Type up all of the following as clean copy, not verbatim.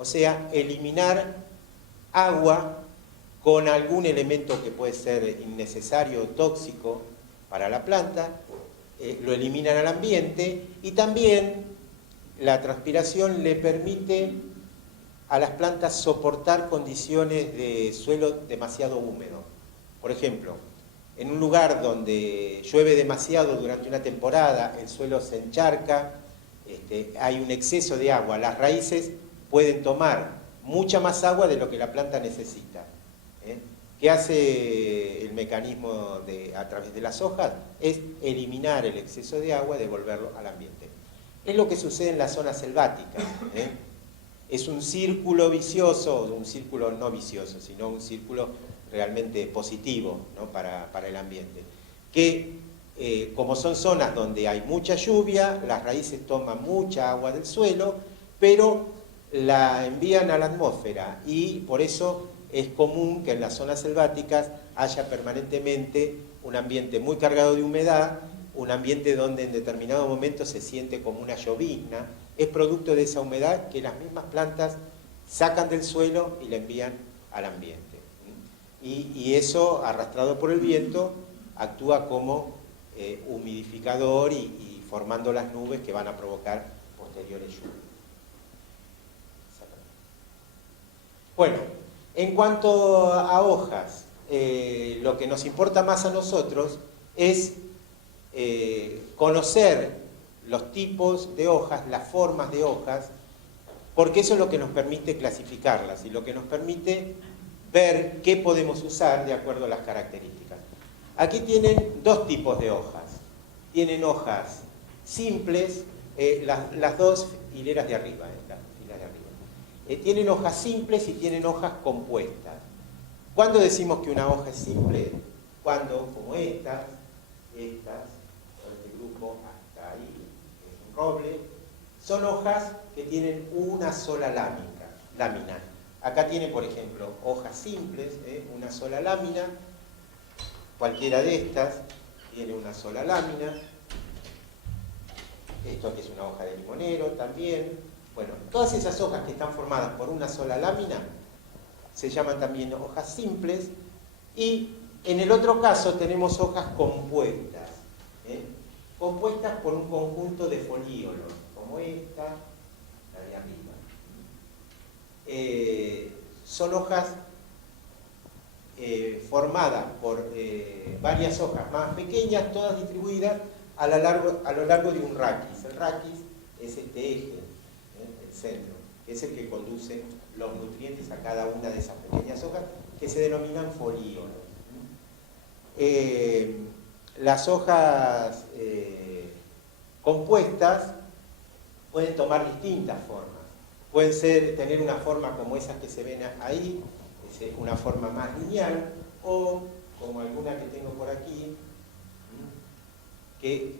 O sea, eliminar agua con algún elemento que puede ser innecesario o tóxico para la planta, lo eliminan al ambiente, y también la transpiración le permite a las plantas soportar condiciones de suelo demasiado húmedo. Por ejemplo, en un lugar donde llueve demasiado durante una temporada, el suelo se encharca, hay un exceso de agua, las raíces pueden tomar mucha más agua de lo que la planta necesita. ¿Qué hace el mecanismo a través de las hojas? Es eliminar el exceso de agua y devolverlo al ambiente. Es lo que sucede en la zona selvática. Es un círculo vicioso, un círculo no vicioso, sino un círculo realmente positivo, ¿no? para el ambiente. Que como son zonas donde hay mucha lluvia, las raíces toman mucha agua del suelo, pero la envían a la atmósfera, y por eso es común que en las zonas selváticas haya permanentemente un ambiente muy cargado de humedad, un ambiente donde en determinado momento se siente como una llovizna. Es producto de esa humedad que las mismas plantas sacan del suelo y la envían al ambiente. Y eso, arrastrado por el viento, actúa como humidificador y formando las nubes que van a provocar posteriores lluvias. Bueno, en cuanto a hojas, lo que nos importa más a nosotros es conocer los tipos de hojas, las formas de hojas, porque eso es lo que nos permite clasificarlas y lo que nos permite ver qué podemos usar de acuerdo a las características. Aquí tienen dos tipos de hojas. Tienen hojas simples, las dos hileras de arriba, tienen hojas simples y tienen hojas compuestas. ¿Cuándo decimos que una hoja es simple? Cuando, como estas, este grupo hasta ahí, es un roble, son hojas que tienen una sola lámina. Acá tiene, por ejemplo, hojas simples, una sola lámina. Cualquiera de estas tiene una sola lámina. Esto que es una hoja de limonero también. Bueno, todas esas hojas que están formadas por una sola lámina se llaman también hojas simples. Y en el otro caso tenemos hojas compuestas, compuestas por un conjunto de folíolos, como esta, la de arriba. Son hojas formadas por varias hojas más pequeñas, todas distribuidas a lo largo de un raquis. El raquis es este eje, el centro, que es el que conduce los nutrientes a cada una de esas pequeñas hojas, que se denominan folíolos. Las hojas compuestas pueden tomar distintas formas. Pueden tener una forma como esas que se ven ahí, es una forma más lineal, o como alguna que tengo por aquí, que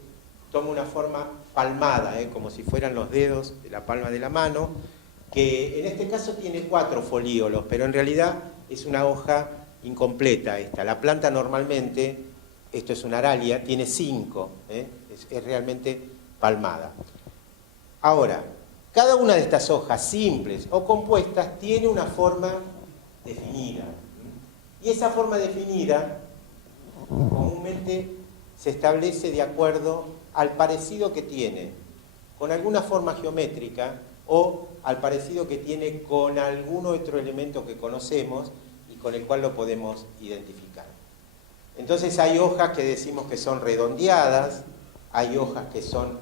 toma una forma palmada, como si fueran los dedos de la palma de la mano, que en este caso tiene 4 folíolos, pero en realidad es una hoja incompleta esta. La planta normalmente, esto es una aralia, tiene 5, es realmente palmada. Ahora, cada una de estas hojas simples o compuestas tiene una forma definida. Y esa forma definida comúnmente se establece de acuerdo al parecido que tiene con alguna forma geométrica o al parecido que tiene con algún otro elemento que conocemos y con el cual lo podemos identificar. Entonces hay hojas que decimos que son redondeadas, hay hojas que son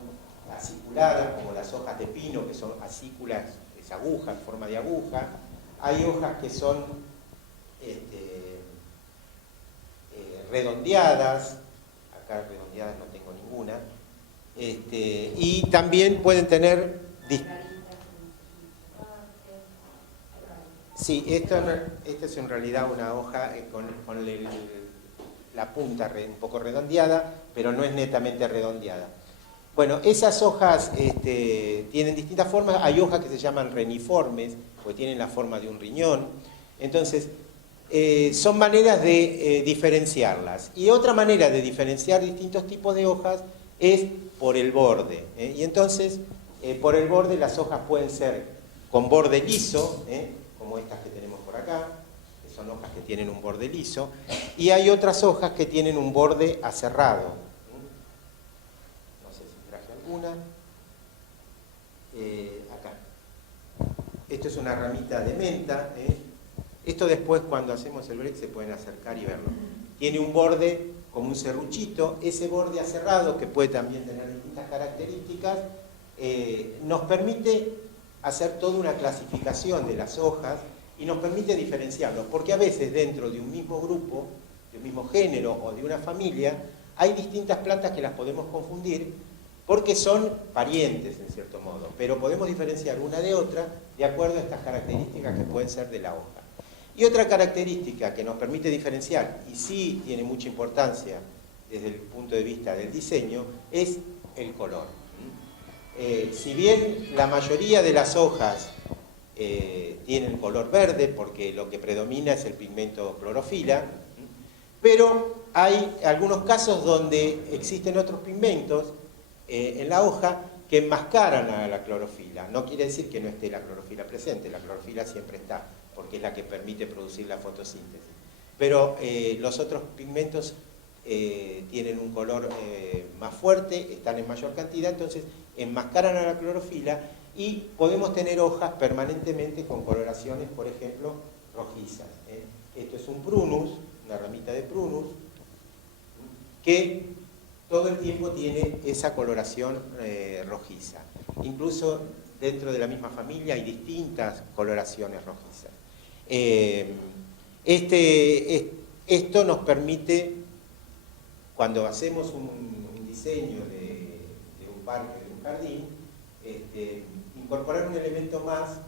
aciculadas, como las hojas de pino, que son acículas, es aguja, en forma de aguja. Hay hojas que son redondeadas, acá redondeadas no tengo ninguna, y también pueden tener... Sí, esta es en realidad una hoja con la punta un poco redondeada, pero no es netamente redondeada. Bueno, esas hojas tienen distintas formas. Hay hojas que se llaman reniformes, porque tienen la forma de un riñón. Entonces, son maneras de diferenciarlas. Y otra manera de diferenciar distintos tipos de hojas es por el borde. Y entonces, por el borde las hojas pueden ser con borde liso, como estas que tenemos por acá, que son hojas que tienen un borde liso, y hay otras hojas que tienen un borde aserrado. No sé si traje alguna. Acá. Esto es una ramita de menta. Esto después, cuando hacemos el break, se pueden acercar y verlo. Tiene un borde como un serruchito. Ese borde aserrado, que puede también tener distintas características, nos permite hacer toda una clasificación de las hojas y nos permite diferenciarlos, porque a veces dentro de un mismo grupo, de un mismo género o de una familia, hay distintas plantas que las podemos confundir porque son parientes en cierto modo, pero podemos diferenciar una de otra de acuerdo a estas características que pueden ser de la hoja. Y otra característica que nos permite diferenciar, y sí tiene mucha importancia desde el punto de vista del diseño, es el color. Si bien la mayoría de las hojas tienen color verde, porque lo que predomina es el pigmento clorofila, pero hay algunos casos donde existen otros pigmentos en la hoja que enmascaran a la clorofila. No quiere decir que no esté la clorofila presente, la clorofila siempre está, porque es la que permite producir la fotosíntesis. Pero los otros pigmentos tienen un color más fuerte, están en mayor cantidad, entonces enmascaran a la clorofila y podemos tener hojas permanentemente con coloraciones, por ejemplo, rojizas. Esto es un prunus, una ramita de prunus, que todo el tiempo tiene esa coloración rojiza. Incluso dentro de la misma familia hay distintas coloraciones rojizas. Esto nos permite, cuando hacemos un diseño de un parque, de un jardín, incorporar un elemento más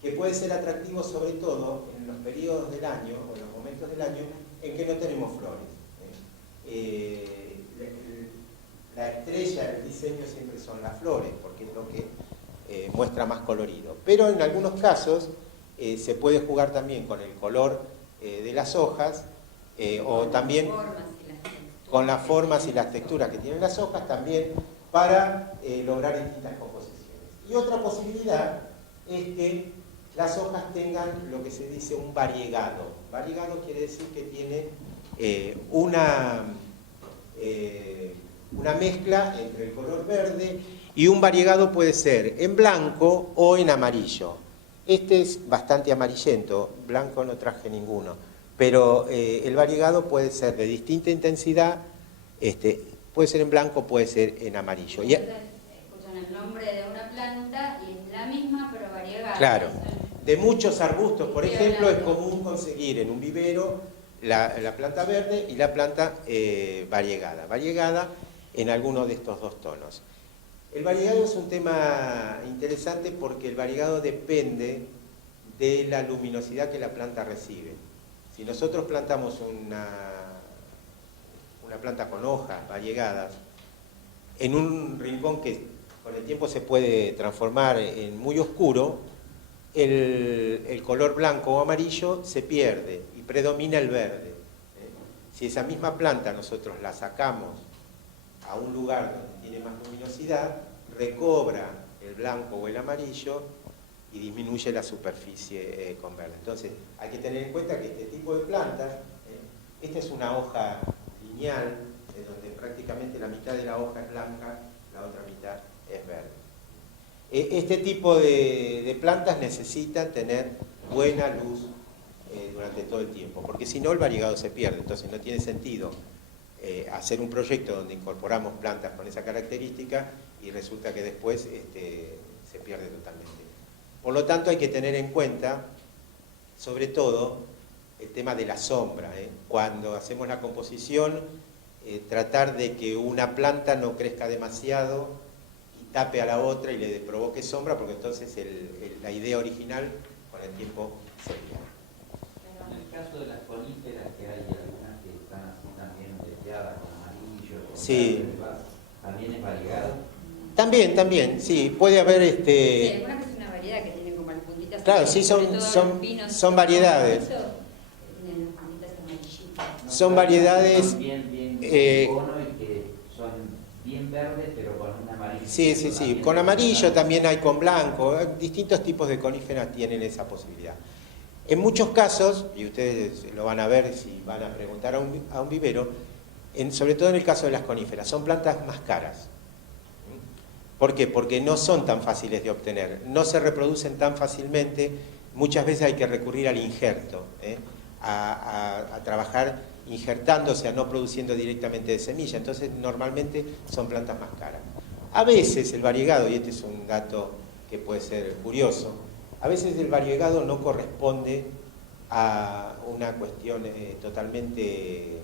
que puede ser atractivo sobre todo en los periodos del año o en los momentos del año en que no tenemos flores. La estrella del diseño siempre son las flores, porque es lo que muestra más colorido. Pero en algunos casos se puede jugar también con el color de las hojas o también con las formas y las texturas que tienen las hojas también para lograr distintas composiciones. Y otra posibilidad es que las hojas tengan lo que se dice un variegado. Variegado quiere decir que tiene una mezcla entre el color verde y un variegado puede ser en blanco o en amarillo. Este es bastante amarillento, blanco no traje ninguno, pero el variegado puede ser de distinta intensidad, puede ser en blanco, puede ser en amarillo. Escuchan el nombre de una planta y es la misma pero variegada. Claro, de muchos arbustos, por ejemplo, es común conseguir en un vivero la planta verde y la planta variegada en alguno de estos dos tonos. El variegado es un tema interesante porque el variegado depende de la luminosidad que la planta recibe. Si nosotros plantamos una planta con hojas variegadas en un rincón que con el tiempo se puede transformar en muy oscuro, el color blanco o amarillo se pierde y predomina el verde. Si esa misma planta nosotros la sacamos a un lugar donde tiene más luminosidad, recobra el blanco o el amarillo y disminuye la superficie con verde. Entonces hay que tener en cuenta que este tipo de plantas, esta es una hoja lineal, donde prácticamente la mitad de la hoja es blanca, la otra mitad es verde. Este tipo de plantas necesitan tener buena luz durante todo el tiempo, porque si no el variegado se pierde. Entonces no tiene sentido hacer un proyecto donde incorporamos plantas con esa característica y resulta que después se pierde totalmente. Por lo tanto hay que tener en cuenta, sobre todo, el tema de la sombra. Cuando hacemos la composición, tratar de que una planta no crezca demasiado y tape a la otra y le provoque sombra, porque entonces la idea original con el tiempo se pierde. En el caso de las coníferas, que hay algunas que están así también veteadas con amarillo, con sí. verde, ¿también es variegado? También, sí, puede haber Sí, alguna que es una variedad que tiene como las puntitas. Claro, sí, son variedades. Tienen las puntitas amarillitas. Son variedades. Bien cono y que son bien verdes, pero con un amarillo. Sí, sí, sí. Con amarillo también hay con blanco. Distintos tipos de coníferas tienen esa posibilidad. En muchos casos, y ustedes lo van a ver si van a preguntar a un vivero, sobre todo en el caso de las coníferas, son plantas más caras. ¿Por qué? Porque no son tan fáciles de obtener, no se reproducen tan fácilmente, muchas veces hay que recurrir al injerto, a trabajar injertándose, a no produciendo directamente de semilla, entonces normalmente son plantas más caras. A veces el variegado, y este es un dato que puede ser curioso, a veces el variegado no corresponde a una cuestión totalmente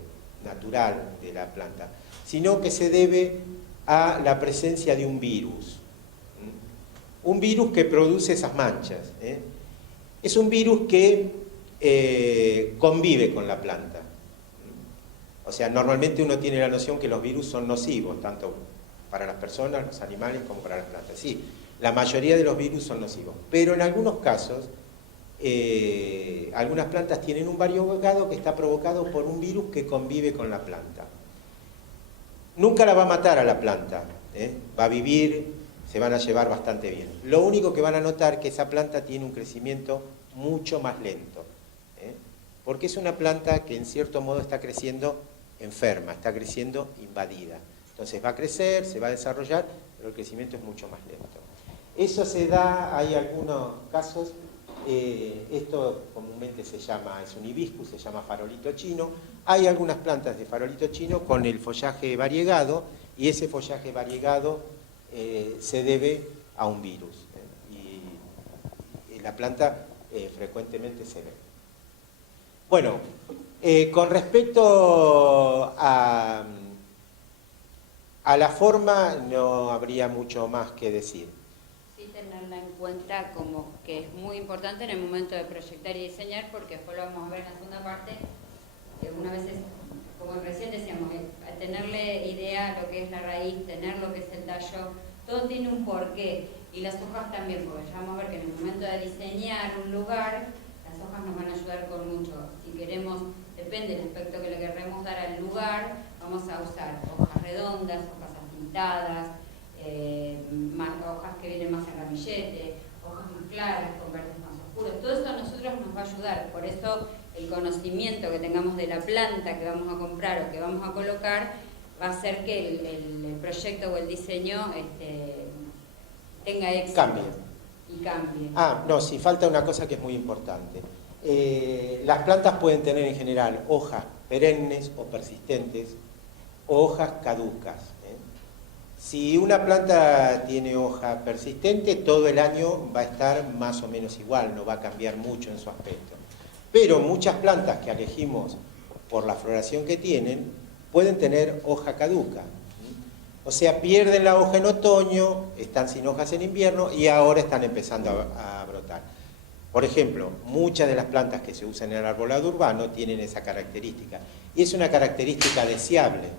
natural de la planta, sino que se debe a la presencia de un virus. Un virus que produce esas manchas. Es un virus que convive con la planta. O sea, normalmente uno tiene la noción que los virus son nocivos, tanto para las personas, los animales, como para las plantas. Sí, la mayoría de los virus son nocivos, pero en algunos casos, algunas plantas tienen un variegado que está provocado por un virus que convive con la planta. Nunca la va a matar a la planta, va a vivir, se van a llevar bastante bien. Lo único que van a notar es que esa planta tiene un crecimiento mucho más lento, porque es una planta que en cierto modo está creciendo enferma, está creciendo invadida. Entonces va a crecer, se va a desarrollar, pero el crecimiento es mucho más lento. Eso se da, hay algunos casos, esto comúnmente se llama, es un hibiscus, se llama farolito chino. Hay algunas plantas de farolito chino con el follaje variegado, y ese follaje variegado se debe a un virus. Y la planta frecuentemente se ve. Bueno, con respecto a la forma no habría mucho más que decir. Sí, tenerla en cuenta como que es muy importante en el momento de proyectar y diseñar, porque después lo vamos a ver en la segunda parte, que una vez, como recién decíamos, tenerle idea a lo que es la raíz, tener lo que es el tallo, todo tiene un porqué, y las hojas también, porque ya vamos a ver que en el momento de diseñar un lugar, las hojas nos van a ayudar con mucho. Si queremos, depende del aspecto que le queremos dar al lugar, vamos a usar hojas redondas, hojas atintadas, hojas que vienen más en ramillete, hojas más claras, con verdes más oscuros. Todo esto a nosotros nos va a ayudar, por eso el conocimiento que tengamos de la planta que vamos a comprar o que vamos a colocar va a hacer que el proyecto o el diseño tenga éxito. Cambie. Y cambie. No, sí, falta una cosa que es muy importante. Las plantas pueden tener en general hojas perennes o persistentes o hojas caducas. Si una planta tiene hoja persistente, todo el año va a estar más o menos igual, no va a cambiar mucho en su aspecto. Pero muchas plantas que elegimos por la floración que tienen, pueden tener hoja caduca. O sea, pierden la hoja en otoño, están sin hojas en invierno y ahora están empezando a brotar. Por ejemplo, muchas de las plantas que se usan en el arbolado urbano tienen esa característica. Y es una característica deseable.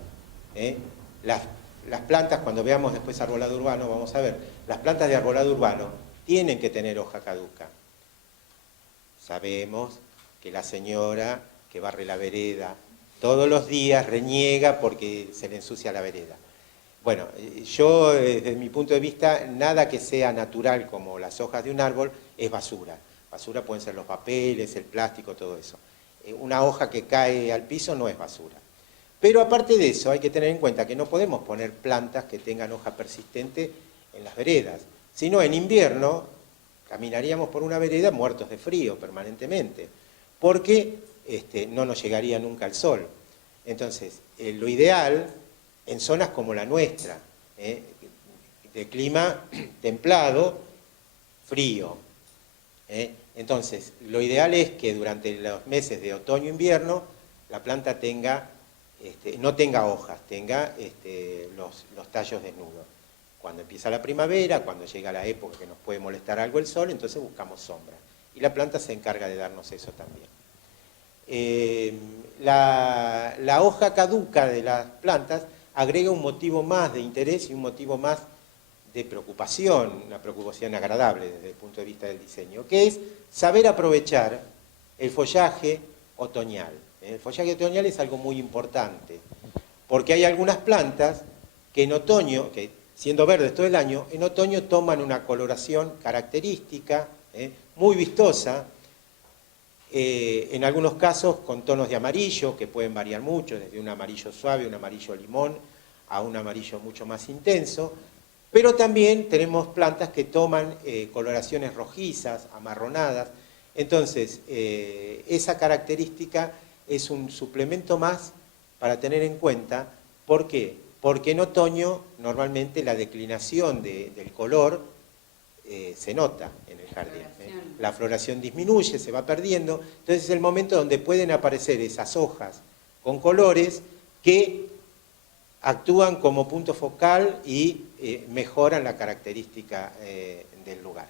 Las plantas, cuando veamos después arbolado urbano, vamos a ver, las plantas de arbolado urbano tienen que tener hoja caduca. Sabemos que la señora que barre la vereda todos los días reniega porque se le ensucia la vereda. Bueno, yo desde mi punto de vista, nada que sea natural como las hojas de un árbol es basura. Basura pueden ser los papeles, el plástico, todo eso. Una hoja que cae al piso no es basura. Pero aparte de eso, hay que tener en cuenta que no podemos poner plantas que tengan hoja persistente en las veredas. Si no, en invierno caminaríamos por una vereda muertos de frío permanentemente, porque no nos llegaría nunca el sol. Entonces, lo ideal, en zonas como la nuestra, de clima templado, frío, entonces, lo ideal es que durante los meses de otoño-invierno la planta no tenga hojas, tenga los tallos desnudos. Cuando empieza la primavera, cuando llega la época que nos puede molestar algo el sol, entonces buscamos sombra. Y la planta se encarga de darnos eso también. La hoja caduca de las plantas agrega un motivo más de interés y un motivo más de preocupación, una preocupación agradable desde el punto de vista del diseño, que es saber aprovechar el follaje otoñal. El follaje otoñal es algo muy importante, porque hay algunas plantas que en otoño, que siendo verdes todo el año, en otoño toman una coloración característica, muy vistosa, en algunos casos con tonos de amarillo, que pueden variar mucho, desde un amarillo suave, un amarillo limón, a un amarillo mucho más intenso, pero también tenemos plantas que toman coloraciones rojizas, amarronadas. Entonces, esa característica es un suplemento más para tener en cuenta. ¿Por qué? Porque en otoño normalmente la declinación del color se nota en el jardín. La floración disminuye, se va perdiendo. Entonces es el momento donde pueden aparecer esas hojas con colores que actúan como punto focal y mejoran la característica del lugar.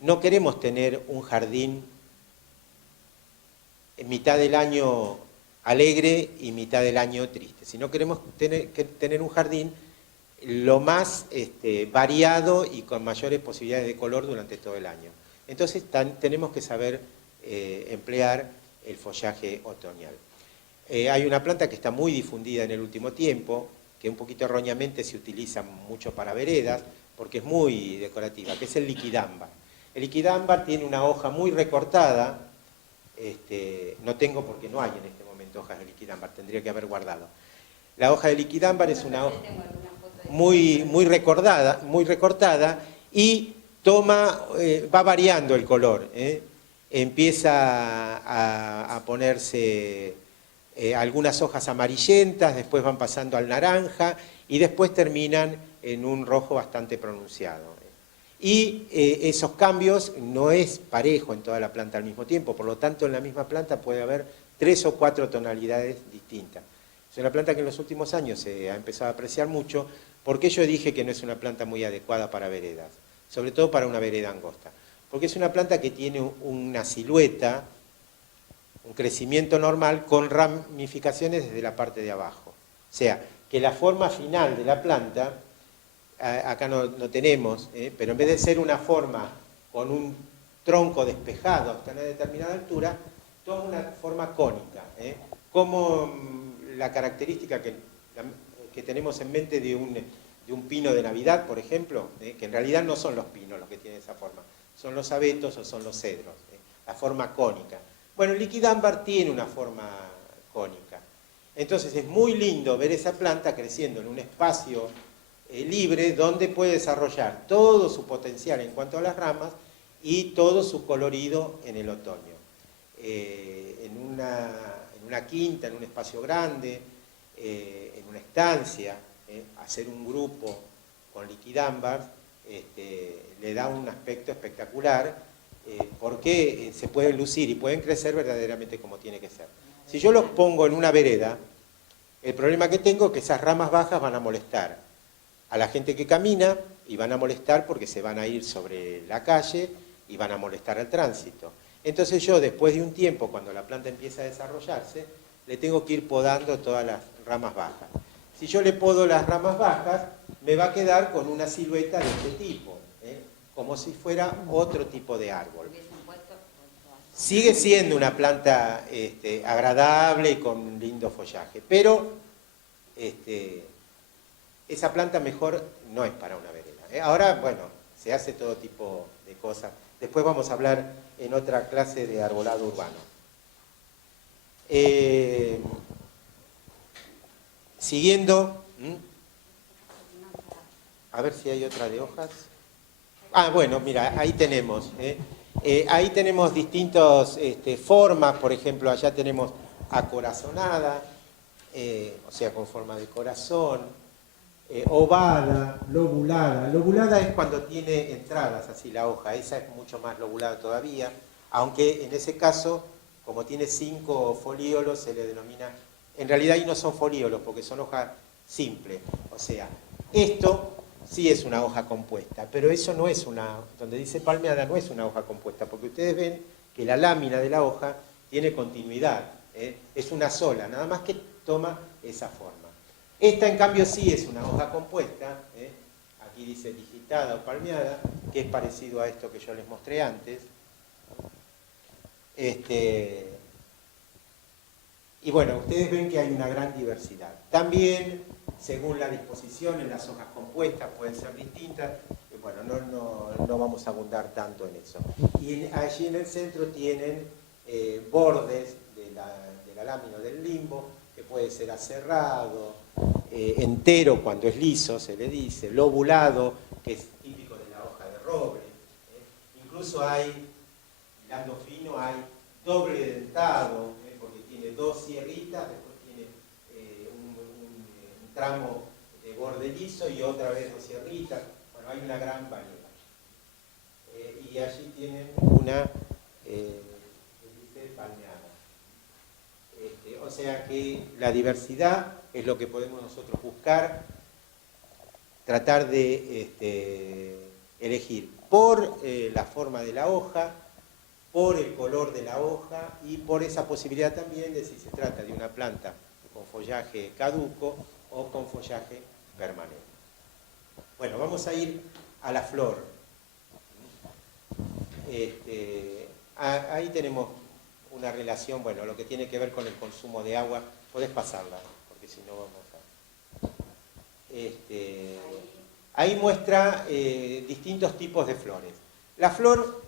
No queremos tener un jardín en mitad del año alegre y mitad del año triste, sino queremos tener un jardín lo más variado y con mayores posibilidades de color durante todo el año. Entonces tenemos que saber emplear el follaje otoñal. Hay una planta que está muy difundida en el último tiempo, que un poquito erróneamente se utiliza mucho para veredas, porque es muy decorativa, que es el liquidámbar. El liquidámbar tiene una hoja muy recortada, no tengo porque no hay en este momento hojas de liquidámbar, tendría que haber guardado. La hoja de liquidámbar es una hoja muy recortada y va variando el color. Empieza a ponerse algunas hojas amarillentas, después van pasando al naranja y después terminan en un rojo bastante pronunciado. Y esos cambios no es parejo en toda la planta al mismo tiempo, por lo tanto en la misma planta puede haber 3 o 4 tonalidades distintas. Es una planta que en los últimos años se ha empezado a apreciar mucho, porque yo dije que no es una planta muy adecuada para veredas, sobre todo para una vereda angosta, porque es una planta que tiene una silueta, un crecimiento normal con ramificaciones desde la parte de abajo. O sea, que la forma final de la planta, acá no tenemos, pero en vez de ser una forma con un tronco despejado hasta una determinada altura, toma una forma cónica, como la característica que tenemos en mente de un pino de Navidad, por ejemplo, que en realidad no son los pinos los que tienen esa forma, son los abetos o son los cedros, la forma cónica. Bueno, el liquidámbar tiene una forma cónica. Entonces es muy lindo ver esa planta creciendo en un espacio libre donde puede desarrollar todo su potencial en cuanto a las ramas y todo su colorido en el otoño. En una quinta, en un espacio grande, en una estancia, hacer un grupo con liquidámbar le da un aspecto espectacular porque se pueden lucir y pueden crecer verdaderamente como tiene que ser. Si yo los pongo en una vereda, el problema que tengo es que esas ramas bajas van a molestar a la gente que camina y van a molestar porque se van a ir sobre la calle y van a molestar al tránsito. Entonces yo, después de un tiempo, cuando la planta empieza a desarrollarse, le tengo que ir podando todas las ramas bajas. Si yo le podo las ramas bajas, me va a quedar con una silueta de este tipo, como si fuera otro tipo de árbol. Sigue siendo una planta agradable y con un lindo follaje, pero esa planta mejor no es para una vereda. Ahora, bueno, se hace todo tipo de cosas. Después vamos a hablar en otra clase de arbolado urbano. Siguiendo, a ver si hay otra de hojas. Ah, bueno, mira, ahí tenemos. Ahí tenemos distintas formas, por ejemplo, allá tenemos acorazonada, o sea, con forma de corazón, ovada, lobulada. Lobulada es cuando tiene entradas así la hoja, esa es mucho más lobulada todavía, aunque en ese caso, como tiene 5 folíolos, se le denomina, en realidad ahí no son folíolos, porque son hojas simples, o sea, esto sí es una hoja compuesta, pero eso no es donde dice palmeada no es una hoja compuesta, porque ustedes ven que la lámina de la hoja tiene continuidad, es una sola, nada más que toma esa forma. Esta, en cambio, sí es una hoja compuesta, aquí dice digitada o palmeada, que es parecido a esto que yo les mostré antes. Y bueno, ustedes ven que hay una gran diversidad. También, según la disposición en las hojas compuestas, pueden ser distintas. Bueno, no vamos a abundar tanto en eso. Y allí en el centro tienen bordes de la lámina del limbo, que puede ser aserrado, entero cuando es liso, se le dice, lobulado, que es típico de la hoja de roble. Incluso hay, hilando fino, hay doble dentado, porque tiene dos sierritas, después tiene un tramo de borde liso y otra vez dos sierritas. Bueno, hay una gran variedad. Y allí tienen una palmeada. O sea que la diversidad es lo que podemos nosotros buscar, tratar de elegir por la forma de la hoja, por el color de la hoja y por esa posibilidad también de si se trata de una planta con follaje caduco o con follaje permanente. Bueno, vamos a ir a la flor. Ahí tenemos una relación, bueno, lo que tiene que ver con el consumo de agua. Podés pasarla, porque si no vamos a... Ahí muestra distintos tipos de flores. La flor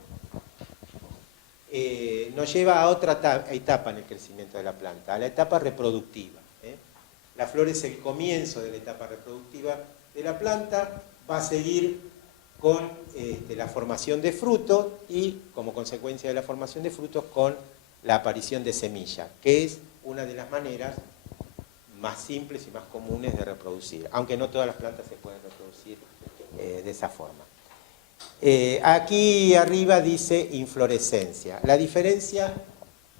nos lleva a otra etapa en el crecimiento de la planta, a la etapa reproductiva. La flor es el comienzo de la etapa reproductiva de la planta, va a seguir con la formación de frutos y, como consecuencia de la formación de frutos, con la aparición de semilla, que es una de las maneras más simples y más comunes de reproducir, aunque no todas las plantas se pueden reproducir de esa forma. Aquí arriba dice inflorescencia. La diferencia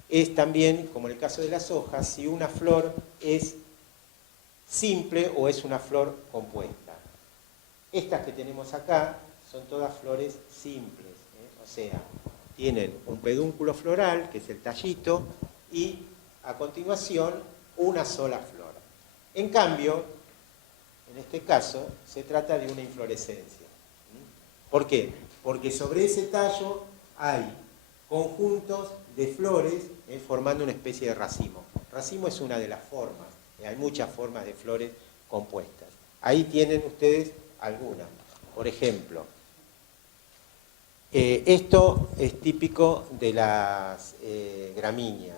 es también, como en el caso de las hojas, si una flor es simple o es una flor compuesta. Estas que tenemos acá son todas flores simples, o sea, tienen un pedúnculo floral, que es el tallito, y a continuación una sola flor. En cambio, en este caso, se trata de una inflorescencia. ¿Por qué? Porque sobre ese tallo hay conjuntos de flores formando una especie de racimo. Racimo es una de las formas, hay muchas formas de flores compuestas. Ahí tienen ustedes algunas. Por ejemplo, esto es típico de las gramíneas.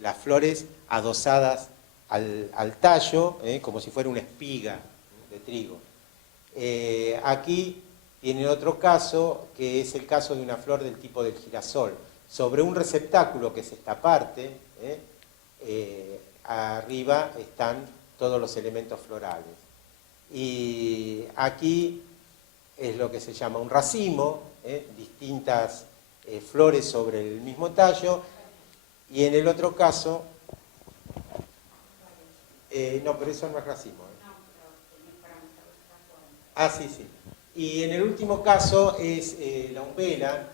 Las flores adosadas al tallo, como si fuera una espiga de trigo. Aquí tiene otro caso, que es el caso de una flor del tipo del girasol. Sobre un receptáculo, que es esta parte, arriba están todos los elementos florales. Y aquí es lo que se llama un racimo, distintas flores sobre el mismo tallo, y en el otro caso, no, pero eso no es racimo. Ah, sí, sí. Y en el último caso es la umbela,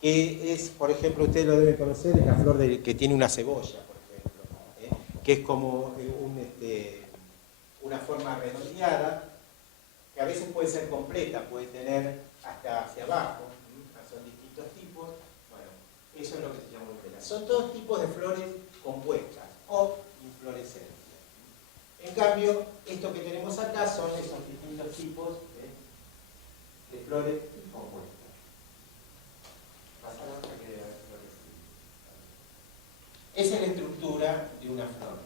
que es, por ejemplo, ustedes lo deben conocer, es la flor que tiene una cebolla, por ejemplo, que es como una forma redondeada, que a veces puede ser completa, puede tener hasta hacia abajo, son distintos tipos. Bueno, eso es lo que se llama umbela. Son todos tipos de flores compuestas o inflorescencias. En cambio, esto que tenemos acá son esos distintos tipos de flores compuestas. Pasa la otra que debe haber florecido. Esa es la estructura de una flor.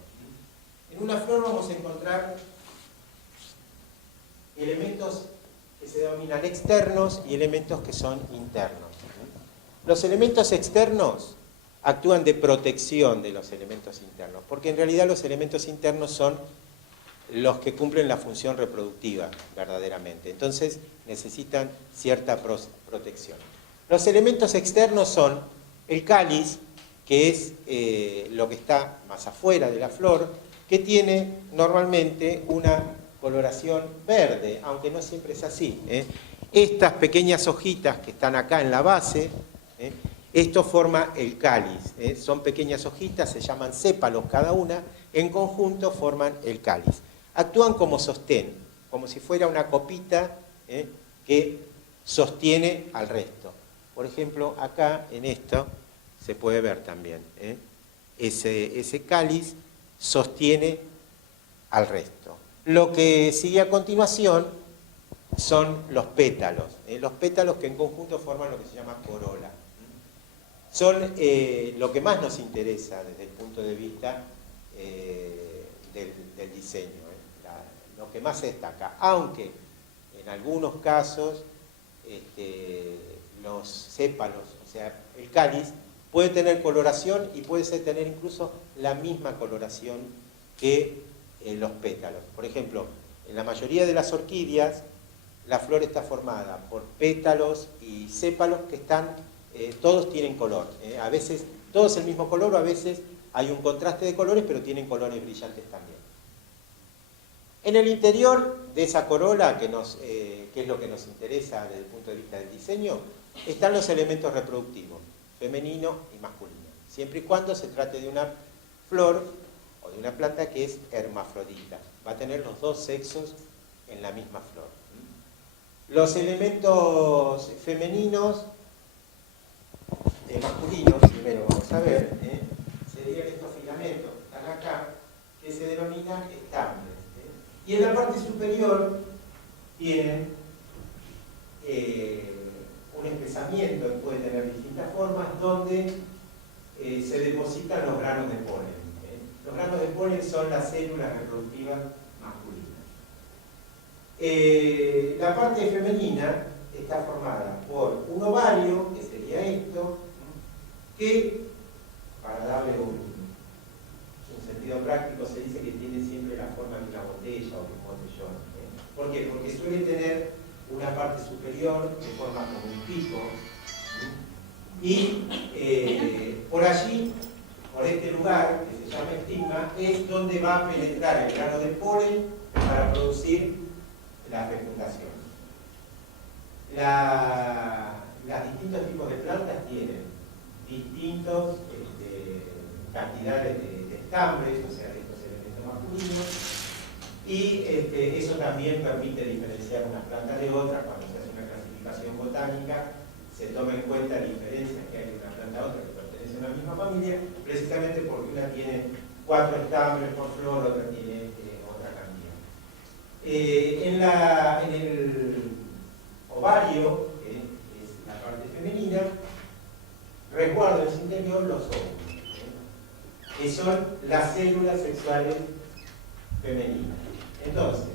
En una flor vamos a encontrar elementos que se denominan externos y elementos que son internos. Los elementos externos actúan de protección de los elementos internos, porque en realidad los elementos internos son los que cumplen la función reproductiva verdaderamente. Entonces necesitan cierta protección. Los elementos externos son el cáliz, que es lo que está más afuera de la flor, que tiene normalmente una coloración verde, aunque no siempre es así. Estas pequeñas hojitas que están acá en la base, esto forma el cáliz. Son pequeñas hojitas, se llaman sépalos cada una, en conjunto forman el cáliz. Actúan como sostén, como si fuera una copita que sostiene al resto. Por ejemplo, acá en esto se puede ver también. Ese cáliz sostiene al resto. Lo que sigue a continuación son los pétalos que en conjunto forman lo que se llama corola. Son lo que más nos interesa desde el punto de vista del diseño, lo que más se destaca, aunque en algunos casos los sépalos, o sea, el cáliz, puede tener coloración y puede tener incluso la misma coloración que los pétalos. Por ejemplo, en la mayoría de las orquídeas, la flor está formada por pétalos y sépalos que están, todos tienen color. A veces, todos el mismo color, o a veces hay un contraste de colores, pero tienen colores brillantes también. En el interior de esa corola, que es lo que nos interesa desde el punto de vista del diseño, están los elementos reproductivos, femenino y masculino, siempre y cuando se trate de una flor o de una planta que es hermafrodita. Va a tener los dos sexos en la misma flor. Los elementos femeninos, masculinos, primero vamos a ver, serían estos filamentos que están acá, que se denominan estambres. Y en la parte superior tienen un espesamiento que puede tener distintas formas, donde se depositan los granos de polen. Los granos de polen son las células reproductivas masculinas. La parte femenina está formada por un ovario, que sería esto, que, para darle un sentido práctico, se dice que tiene siempre la forma de una botella o de un botellón. ¿Por qué? Porque suele tener una parte superior que forma como un pico, y por allí, por este lugar, que se llama estigma, es donde va a penetrar el grano de polen para producir la fecundación. Los distintos tipos de plantas tienen distintas cantidades de estambres, o sea, de estos elementos masculinos, y eso también permite diferenciar unas plantas de otras. Cuando se hace una clasificación botánica, se toma en cuenta diferencias que hay de una planta a otra que pertenecen a la misma familia, precisamente porque una tiene 4 estambres por flor, otra tiene otra cantidad. En el ovario, que es la parte femenina, resguarda en su interior los óvulos, que son las células sexuales femeninas. Entonces,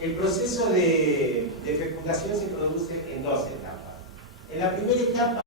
el proceso de fecundación se produce en dos etapas. En la primera etapa